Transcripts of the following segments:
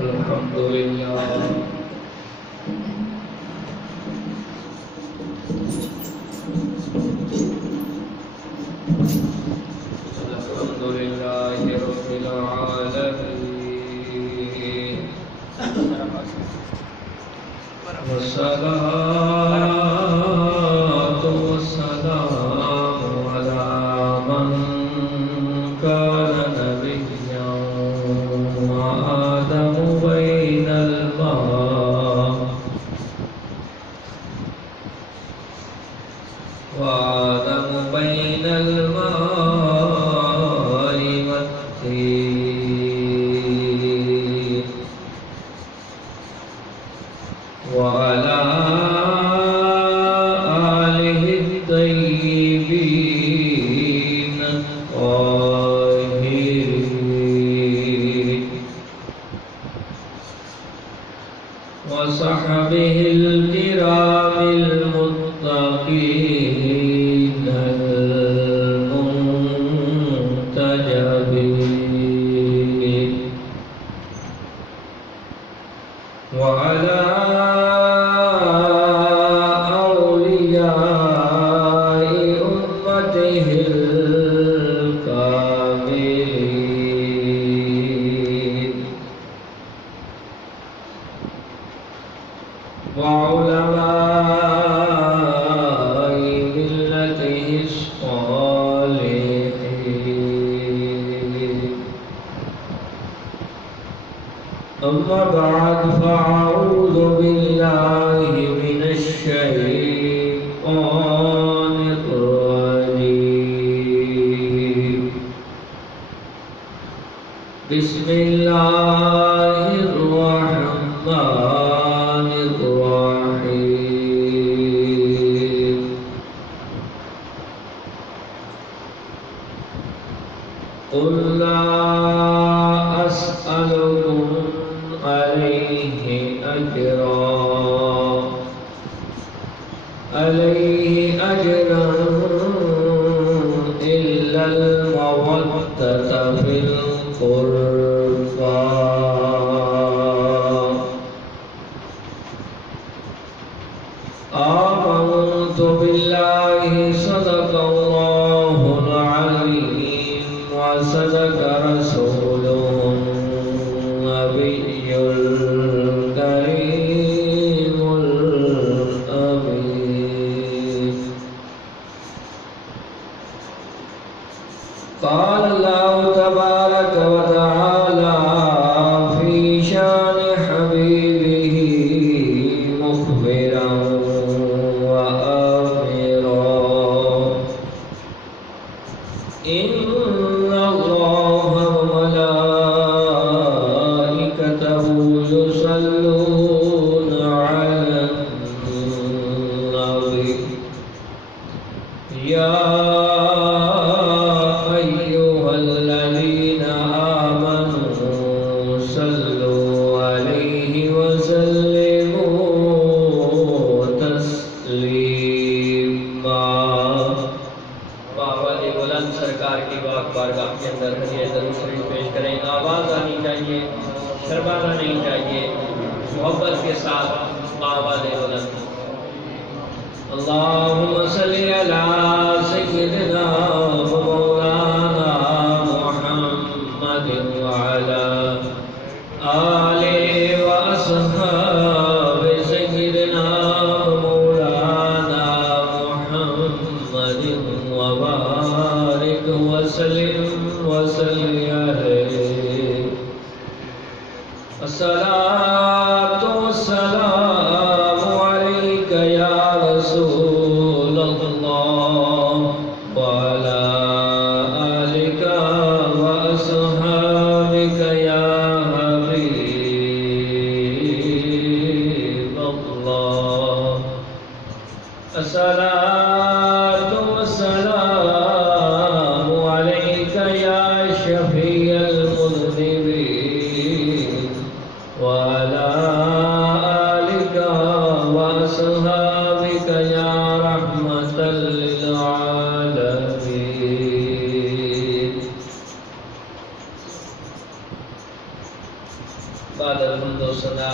الحمد لله الحمد لله رب العالمين والصلاة والسلام على من كان نبيا وآدم بين الماء والطين وعلى آله الطيبين الطاهرين وصحبه الكرام المتقين المنتجبين وعلى أولياء أمته الكاملين وعلماء ملته الصالحين أما بعد فأعوذ بالله من الشيطان الرجيم بسم الله الرحمن الرحيم قل لا أسألكم عليه أجرا إلا المودة في القربى آمنت بالله صدق الله العظيم وصدق رسوله النبي الكريم الأمين قال الله تبارك وتعالى في شان حبيبه مخبرا وآمرا إن الله وملائكته يصلون على النبي يا أيها الذين آمنوا صلوا عليه وسلموا تسلیما باوالِ بلند سرکار کی پاک بارگاہ کے اندر ہدیہ درود شریف پیش کریں آواز آنی چاہیے شرمانا نہیں چاہیے محبت کے ساتھ باوالِ بلند اللهم صل على سيدنا ومولانا محمد وعلى آله وأصحاب سيدنا ومولانا محمد وبارك وسلم عليه الصلاة والسلام عليك يا رسول الله وعلى آلك وأصحابك يا حبيب الله الصلاة والسلام عليك يا شفيع المذنبين وعلى و ثنا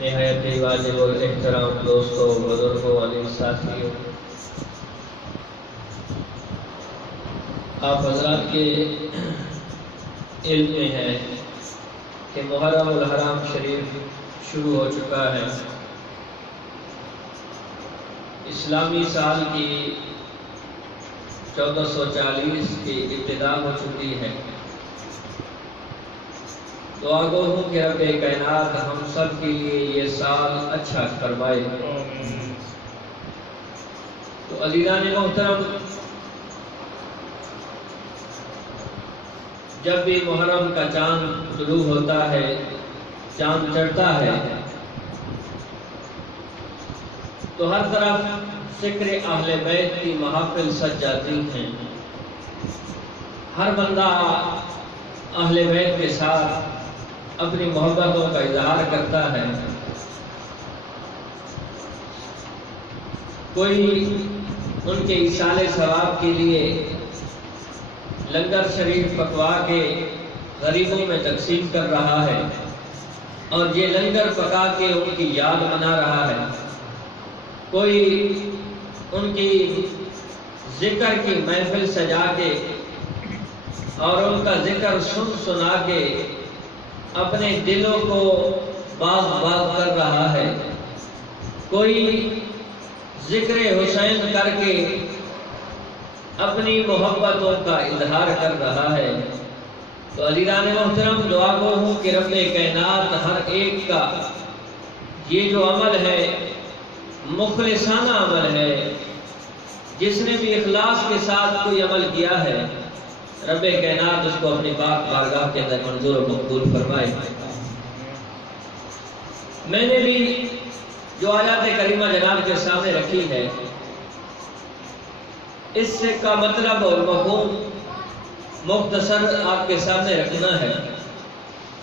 نہایت واجب الاحترام دوستوں، بزرگوں، عزیز ساتھیوں، آپ حضرات کے علم میں ہے کہ محرم الحرام شریف شروع ہو چکا ہے۔ اسلامی سال کی 1440 کی ابتدا ہو چکی ہے۔ دعا گو ہوں کہ رب کائنات ہم سب کے لیے یہ سال اچھا فرمائے۔ تو عزیزان محترم، جب بھی محرم کا چاند طلوع ہوتا ہے، چاند چڑھتا ہے، تو ہر طرف ذکر اہل بیت کی محافل سج جاتی ہیں۔ ہر بندہ اہل بیت کے ساتھ اپنی محبتوں کا اظہار کرتا ہے۔ کوئی ان کے ایصال ثواب کے لیے لنگر شریف پکوا کے غریبوں میں تقسیم کر رہا ہے، اور یہ لنگر پکا کے ان کی یاد منا رہا ہے۔ کوئی ان کی ذکر کی محفل سجا کے اور ان کا ذکر سنا کے اپنے دلوں کو باغ کر رہا ہے۔ کوئی ذکر حسین کر کے اپنی محبتوں کا اظہار کر رہا ہے۔ تو عزیزان محترم، دعا گو ہوں کہ رب کائنات ہر ایک کا یہ جو عمل ہے مخلصانہ عمل ہے، جس نے بھی اخلاص کے ساتھ کوئی عمل کیا ہے، رب کائنات اس کو اپنی پاک بارگاہ کے اندر منظور و مقبول فرمائے۔ میں نے بھی جو آیات کریمہ جناب کے سامنے رکھی ہے، اس کا مطلب اور مفہوم مختصر آپ کے سامنے رکھنا ہے،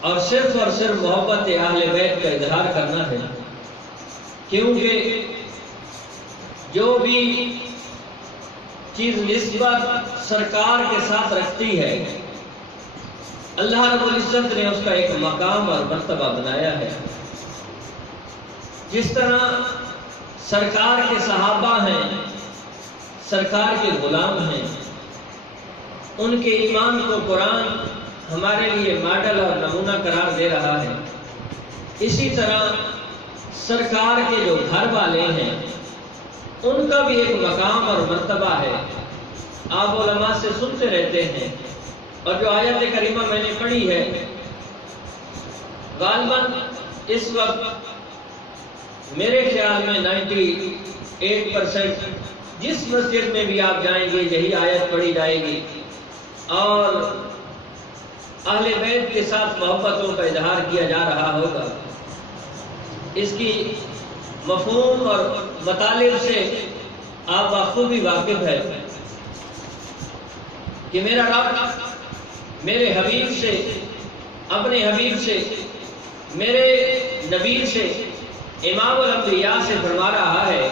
اور صرف محبت اہل بیت کا اظہار کرنا ہے، کیونکہ جو بھی چیز نسبت سرکار کے ساتھ رکھتی ہے، اللہ رب العزت نے اس کا ایک مقام اور مرتبہ بنایا ہے۔ جس طرح سرکار کے صحابہ ہیں، سرکار کے غلام ہیں، ان کے ایمان کو قرآن ہمارے لیے ماڈل اور نمونہ قرار دے رہا ہے، اسی طرح سرکار کے جو گھر والے ہیں ان کا بھی ایک مقام اور مرتبہ ہے۔ آپ علماء سے سنتے رہتے ہیں، اور جو آیت کریمہ میں نے پڑھی ہے، غالباً اس وقت میرے خیال میں 98% جس مسجد میں بھی آپ جائیں گے یہی آیت پڑھی جائے گی، اور اہل بیت کے ساتھ محبتوں کا اظہار کیا جا رہا ہوگا۔ اس کی مفہوم اور مطالب سے آپ بخوبی واقف ہے کہ میرا رب میرے حبیب سے، اپنے حبیب سے، میرے نبی سے، امام الانبیاء سے فرما رہا ہے،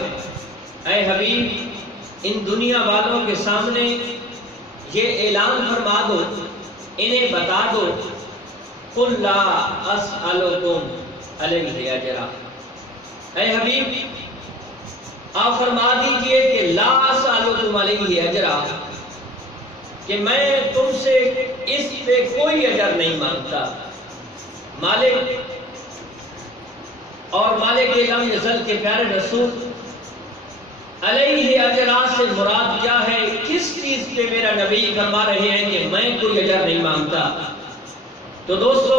اے حبیب، ان دنیا والوں کے سامنے یہ اعلان فرما دو، انہیں بتا دو، قُلْ لَا أَسْأَلُكُمْ عَلَيْهِ أَجْرًا۔ اے حبیب، آپ فرما دیجئے کہ لا أَسْأَلُكُمْ عَلَيْهِ أَجْرًا، کہ میں تم سے اس پہ کوئی اجر نہیں مانگتا۔ مالک اور مالک لم یزل کے پیارے رسول علیہ اجرا سے مراد کیا ہے؟ کس چیز پہ میرا نبی فرما رہے ہیں کہ میں کوئی اجر نہیں مانگتا؟ تو دوستو،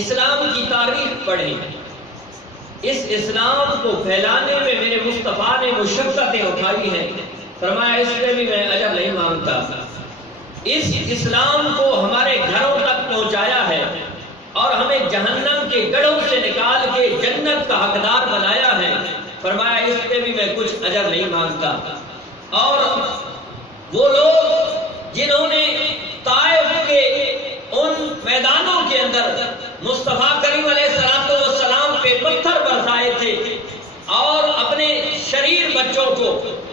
اسلام کی تاریخ پڑھیں، اس اسلام کو پھیلانے میں میرے مصطفیٰ نے مشقتیں اٹھائی ہیں، فرمایا اس پہ بھی میں اجر نہیں مانگتا۔ اس اسلام کو ہمارے گھروں تک پہنچایا ہے، اور ہمیں جہنم کے گڑھوں سے نکال کے جنت کا حقدار بنایا ہے، فرمایا اس پہ بھی میں کچھ اجر نہیں مانگتا۔ اور وہ لوگ جنہوں نے طائف کے ان میدانوں کے اندر مصطفیٰ کریم علیہ السلام پہ پتھر برسائے تھے، اور اپنے شریر بچوں کو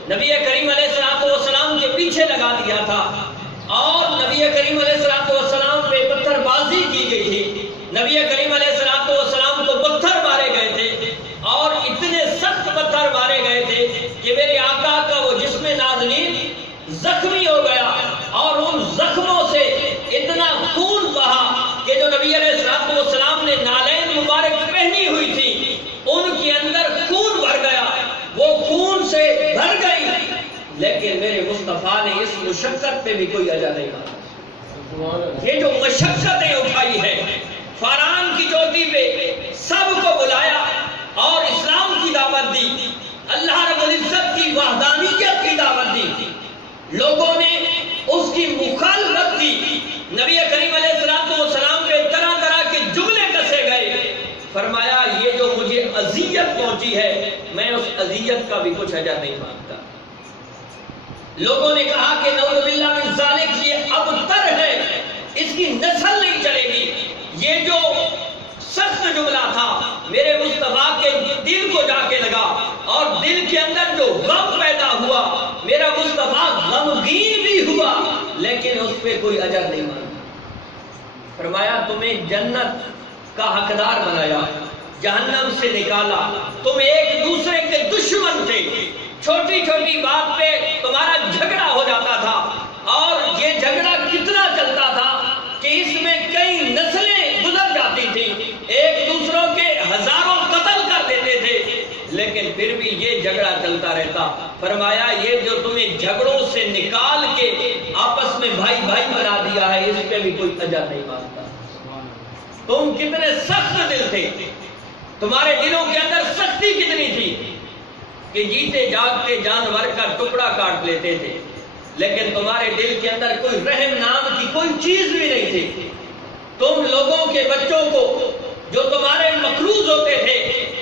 نبی کریم علیہ السلام کے پیچھے لگا دیا تھا، اور نبی کریم علیہ السلام پہ پتھر بازی کی گئی تھی، نبی کریم علیہ السلام کو پتھر مارے گئے تھے اور اتنے سخت پتھر مارے گئے تھے کہ میرے آقا کا وہ جسم نازنین زخمی ہو گیا اور ان زخموں سے اتنا خون بہا کہ جو نبی علیہ السلام نے نالین مبارک پہنی ہوئی تھی ان کے اندر خون بھر گیا، وہ خون سے بھر گئی، لیکن میرے مصطفیٰ نے اس مشقت پہ بھی کوئی اجر نہیں مانا۔ یہ جو مشقتیں اٹھائی ہے، فاران کی چوٹی پہ سب کو بلایا اور اسلام کی دعوت دی، اللہ رب العزت کی وحدانیت کی دعوت دی، لوگوں نے اس کی مخالفت کی، نبی کریم علیہ السلام پہ طرح طرح کے جملے کسے گئے، فرمایا یہ جو مجھے اذیت پہنچی ہے میں اس اذیت کا بھی کچھ اجر نہیں مانگتا۔ لوگوں نے کہا کہ نعوذ باللہ من ذالک یہ ابتر ہے، اس کی نسل نہیں چلے گی۔ یہ جو سخت جملہ تھا میرے مصطفیٰ کے دل کو جا کے لگا اور دل کے اندر جو غم پیدا ہوا، میرا مصطفیٰ غمگین بھی ہوا لیکن اس پہ کوئی اجر نہیں مانگا۔ فرمایا تمہیں جنت کا حقدار بنایا، جہنم سے نکالا، تم ایک دوسرے کے دشمن تھے، چھوٹی چھوٹی بات پہ تمہارا جھگڑا ہو جاتا تھا اور یہ جھگڑا کتنا چلتا تھا کہ اس میں کئی نسلیں گزر جاتی تھیں، ایک دوسروں کے ہزاروں قتل کر دیتے تھے، لیکن پھر بھی یہ جھگڑا چلتا رہتا۔ فرمایا یہ جو تمہیں جھگڑوں سے نکال کے آپس میں بھائی بھائی بنا دیا ہے، اس پہ بھی کوئی اجر نہیں مانگتا۔ تم کتنے سخت دل تھے، تمہارے دلوں کے اندر سختی کتنی تھی کہ جیتے جاگتے جانور کا ٹکڑا کاٹ لیتے تھے، لیکن تمہارے دل کے اندر کوئی رحم نام کی کوئی چیز بھی نہیں تھی۔ تم لوگوں کے بچوں کو جو تمہارے مقروض ہوتے تھے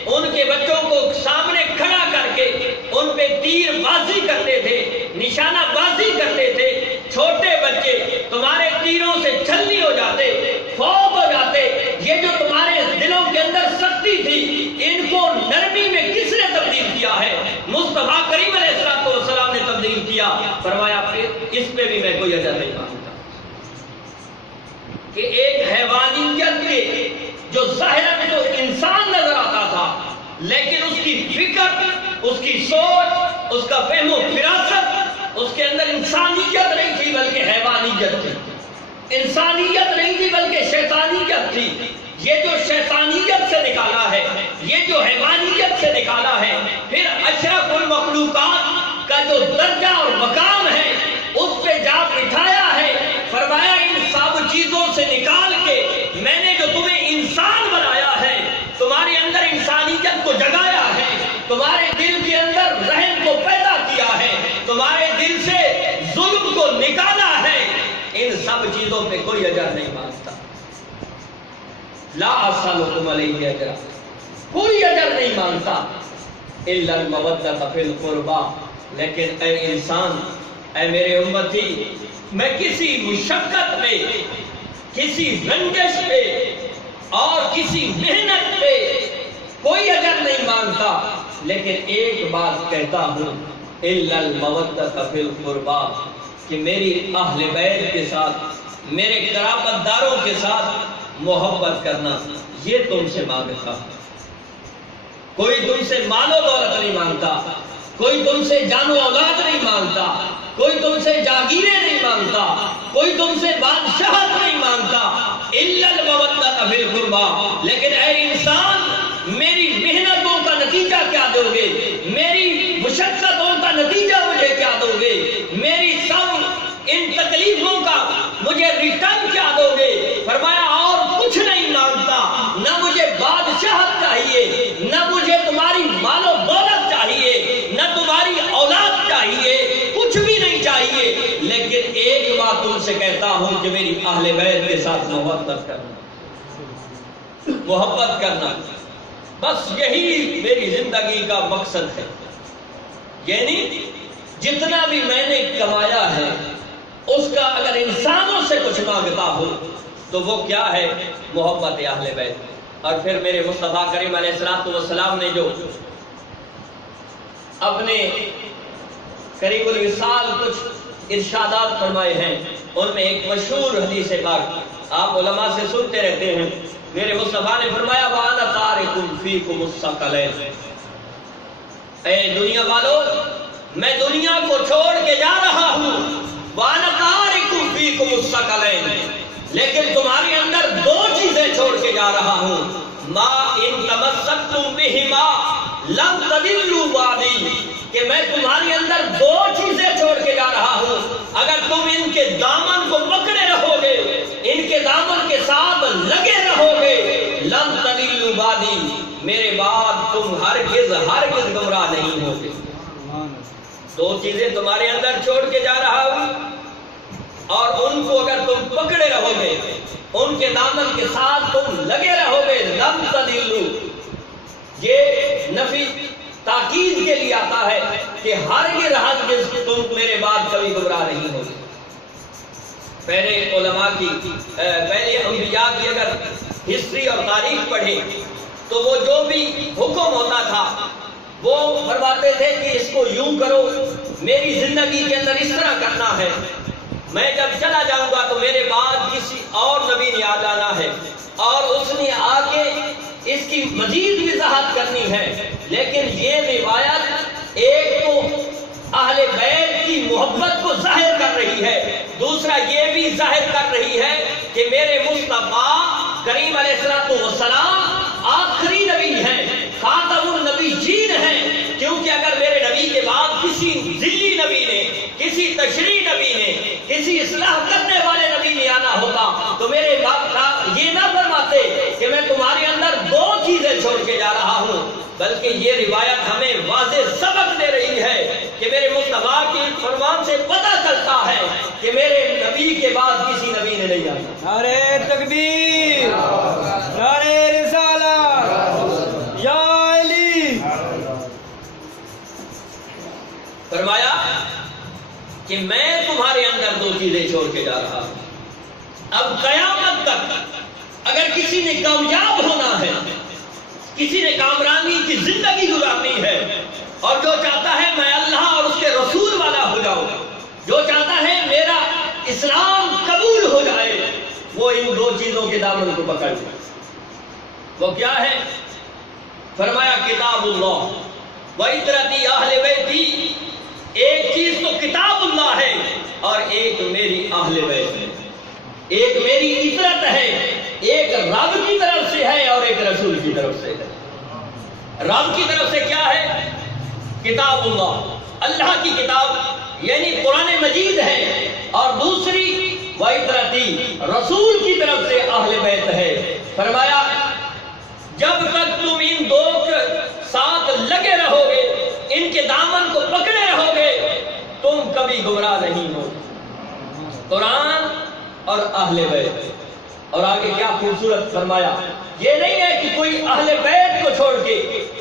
ان کے بچوں کو سامنے کھڑا کر کے ان پہ تیر بازی کرتے تھے، نشانہ بازی کرتے تھے، چھوٹے بچے تمہارے تیروں سے چھلنی ہو جاتے، فوت ہو جاتے۔ یہ جو تمہارے دلوں کے اندر سختی تھی ان کو نرمی میں کس نے تبدیل کیا ہے؟ مصطفیٰ کریم علیہ السلام نے تبدیل کیا۔ فرمایا پھر اس پہ بھی میں کوئی اجر نہیں مانگتا کہ ایک حیوانیت کے جو ظاہر تو انسان نظر آتا تھا لیکن اس کی فکر، اس کی سوچ، اس کا فہم و فراست، اس کے اندر انسانیت نہیں تھی بلکہ حیوانیت تھی، انسانیت نہیں تھی بلکہ شیطانیت تھی۔ یہ جو شیطانیت سے نکالا ہے، یہ جو حیوانیت سے نکالا ہے، پھر اشرف المخلوقات کا جو درجہ اور مقام ہے اس پہ جا بٹھایا ہے۔ فرمایا ان سب چیزوں سے نکال کے میں نے جو تمہیں انسان بنایا ہے، تمہارے اندر انسانیت کو جگایا ہے، تمہارے دل کے اندر رحم کو پیدا کیا ہے، تمہارے دل سے ظلم کو نکالا ہے، ان سب چیزوں پہ کوئی اجر نہیں مانگتا۔ لا اسألکم علیہ اجرا، کوئی اجر نہیں مانگتا، الا المودۃ فی القربی، لیکن اے انسان، اے میرے امتی، میں کسی مشقت پہ، کسی رنجش پہ اور کسی محنت پہ کوئی اجر نہیں مانگتا، لیکن ایک بات کہتا ہوں، الا المودۃ فی القربی، کہ میری اہل بیت کے ساتھ، میرے قرابت داروں کے ساتھ محبت کرنا، یہ تم سے مانگتا۔ کوئی تم سے مال و دولت نہیں مانگتا، کوئی تم سے جان و اولاد نہیں مانگتا، کوئی تم سے جاگیریں نہیں مانگتا، کوئی تم سے بادشاہت نہیں مانگتا، الا المودۃ فی القربی، لیکن اے انسان میری محنتوں کا نتیجہ کیا دو گے؟ میری مشقتوں کا نتیجہ مجھے کیا دو گے؟ میری سب ان تکلیفوں کا مجھے ریٹرن کیا دو گے؟ فرمایا اور کچھ نہیں مانگتا، نہ مجھے بادشاہت چاہیے، نہ مجھے تمہاری مال و دولت چاہیے، نہ تمہاری اولاد چاہیے، کچھ بھی نہیں چاہیے، لیکن ایک بات تم سے کہتا ہوں کہ میری اہل بیت کے ساتھ محبت کرنا، محبت کرنا، بس یہی میری زندگی کا مقصد ہے۔ یعنی جتنا بھی میں نے کمایا ہے اس کا اگر انسانوں سے کچھ مانگتا ہوں تو وہ کیا ہے؟ محبت اہل بیت۔ اور پھر میرے مصطفیٰ کریم علیہ السلام نے جو اپنے قریب الوصال کچھ ارشادات فرمائے ہیں، ان میں ایک مشہور حدیث پاک آپ علماء سے سنتے رہتے ہیں، میرے مصطفیٰ نے فرمایا وَأَنَا تَارِكٌ فِيكُمُ الثَّقَلَيْنِ، اے دنیا والو میں دنیا کو چھوڑ کے جا رہا ہوں، وَأَنَا تَارِكٌ فِيكُمُ الثَّقَلَيْنِ، لیکن تمہارے اندر دو چیزیں چھوڑ کے جا رہا ہوں، مَا إِن تَمَسَّكْتُم بِهِمَا لَن تَضِلُّوا بَعْدِي، کہ میں تمہارے اندر دو چیزیں چھوڑ کے جا رہا ہوں، اگر تم ان کے دامن کو پکڑے رہو گے، ان کے دامن کے ساتھ لگے رہو گے، لن تضلوا بعدی، میرے بعد تم ہرگز گمراہ نہیں ہوگے۔ دو چیزیں تمہارے اندر چھوڑ کے جا رہا ہوں، اور ان کو اگر تم پکڑے رہو گے، ان کے دامن کے ساتھ تم لگے رہو گے، لن تضلوا، یہ نفی تاکید کے لیے آتا ہے کہ ہرگز تم میرے بعد کبھی گمراہ نہیں ہوگے۔ پہلے علماء کی پہلے انبیاء کی اگر ہسٹری اور تاریخ پڑھیں تو وہ جو بھی حکم ہوتا تھا وہ فرماتے تھے کہ اس کو یوں کرو، میری زندگی کے اندر اس طرح کرنا ہے، میں جب چلا جاؤں گا تو میرے بعد کسی اور نبی نے آ جانا ہے اور اس نے آ کے اس کی مزید وضاحت کرنی ہے۔ لیکن یہ روایت ایک تو اہل بیت کی محبت کو ظاہر کر رہی ہے، دوسرا یہ بھی ظاہر کر رہی ہے کہ میرے مصطفیٰ کریم علیہ السلام آخری نبی ہیں، خاتم النبیین ہیں، کیونکہ اگر میرے نبی کے بعد کسی ذلی نبی نے، کسی تشریع نبی نے، کسی اصلاح کرنے والے نبی نے آنا ہوتا تو میرے باپ یہ نہ فرماتے کہ میں تمہارے اندر دو چیزیں چھوڑ کے جا رہا ہوں، بلکہ یہ روایت ہمیں واضح سبق دے رہی ہے کہ میرے مصطفیٰ کے فرمان سے پتہ چلتا ہے کہ میرے نبی کے بعد کسی نبی نے نہیں آنا۔ نعرہ تکبیر، نعرہ رسالت، یا علی۔ فرمایا کہ میں تمہارے اندر دو چیزیں چھوڑ کے جا رہا ہوں۔ اب قیامت تک اگر کسی نے کامیاب ہونا ہے، کسی نے کامرانی کی زندگی گزارنی ہے، اور جو چاہتا ہے میں اللہ اور اس کے رسول والا ہو جاؤں، جو چاہتا ہے میرا اسلام قبول ہو جائے، وہ ان دو چیزوں کے دامن کو پکڑ لے۔ وہ کیا ہے؟ فرمایا کتاب اللہ وعطرتی اہل بیتی، ایک چیز تو کتاب اللہ ہے اور ایک میری اہل بیت ہے، ایک میری عطرت ہے، ایک رب کی طرف سے ہے اور ایک رسول کی طرف سے ہے۔ رب کی طرف سے کیا ہے؟ کتاب اللہ، اللہ کی کتاب یعنی قرآن مجید ہے، اور دوسری وعطرتی، رسول کی طرف سے اہل بیت ہے۔ فرمایا جب تک تم ان دو کے ساتھ لگے رہو گے، ان کے دامن کو پکڑے رہو گے، تم کبھی گمراہ نہیں ہو۔ قرآن اور اہل بیت، اور آگے کیا خوبصورت فرمایا، یہ نہیں ہے کہ کوئی اہل بیت کو چھوڑ کے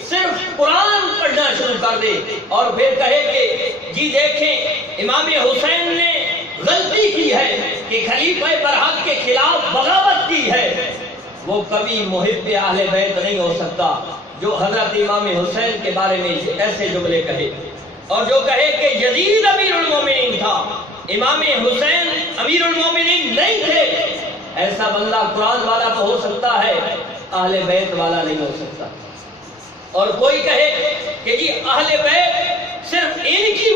صرف قرآن پڑھنا شروع کر دے اور پھر کہے کہ جی دیکھیں امام حسین نے غلطی کی ہے کہ خلیفہ برحق کے خلاف بغاوت کی ہے۔ وہ کبھی محب اہل بیت نہیں ہو سکتا جو حضرت امام حسین کے بارے میں ایسے جملے کہے، اور جو کہے کہ یزید امیر المومنین تھا، امام حسین امیر المومنین نہیں تھے، ایسا بندہ قرآن والا تو ہو سکتا ہے، اہل بیت والا نہیں ہو سکتا۔ اور کوئی کہے کہ جی اہل بیت صرف ان کی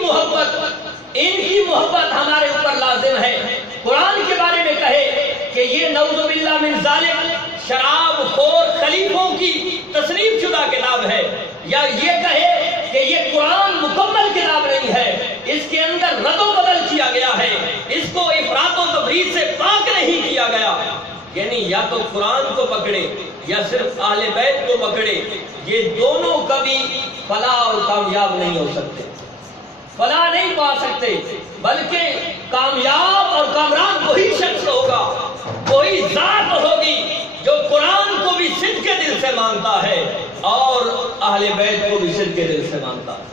محبت ہمارے اوپر لازم ہے، قرآن کے بارے میں کہے کہ یہ نعوذ باللہ من ذالک شراب خور خلیفوں کی تصنیف شدہ کتاب ہے، یا یہ کہے کہ یہ قرآن مکمل کتاب نہیں ہے، اس کے اندر رد و بدل کیا گیا ہے، اس کو افراط و تفریط سے پاک نہیں کیا گیا، یعنی یا تو قرآن کو پکڑے یا صرف اہل بیت کو پکڑے، یہ دونوں کبھی فلاح اور کامیاب نہیں ہو سکتے، فلاح نہیں پا سکتے، بلکہ کامیاب اور کامران وہی شخص ہوگا، وہی ذات ہوگی جو قرآن کو بھی صدق کے دل سے مانتا ہے اور اہل بیت کو بھی صدق کے دل سے مانتا ہے۔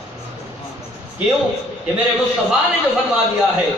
کیوں کہ میرے مصطفیٰ نے جو فرما دیا ہے